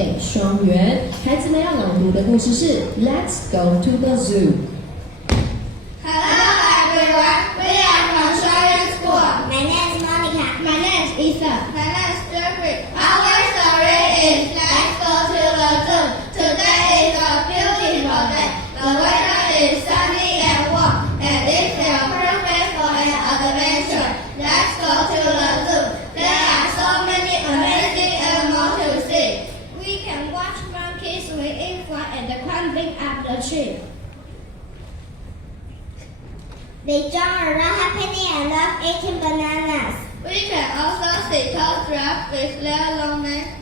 北双园。孩子们要朗读的故事是 Let's go to the zoo。Hello everyone, we are from Sharon School. My name is Monica. My name is Ethan. My name is Jeffrey. Our story is Let's go to the zoo. Today is a beautiful day. The weather is sunny and warm, and it's perfect for an adventure. Let's go to the zoo. There are so many amazing animals to see. We can watch monkeys swinging fly and climbing up the tree. They jump around happily and love eating bananas. We can also see tall giraffes with their long necks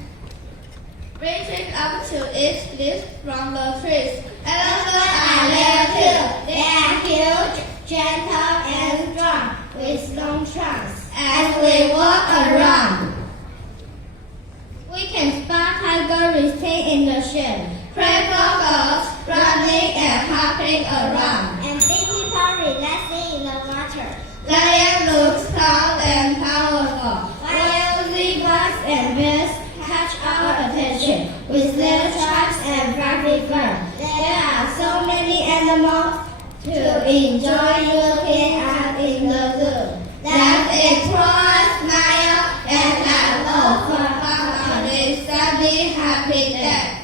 reaching up to eat leaves from the trees. Elephants are there too. They are huge, gentle, and strong, with long trunks. As we walk around, we can spot tigers resting in the shade, playful girls running and hopping around, And big people relaxing in the water. Lion looks tall and powerful, while zebras and bears catch our attention with their stripes and fluffy fur. There are so many animals to enjoy looking at in the zoo. Let's explore, smile, and have a fun on this sunny, happy day.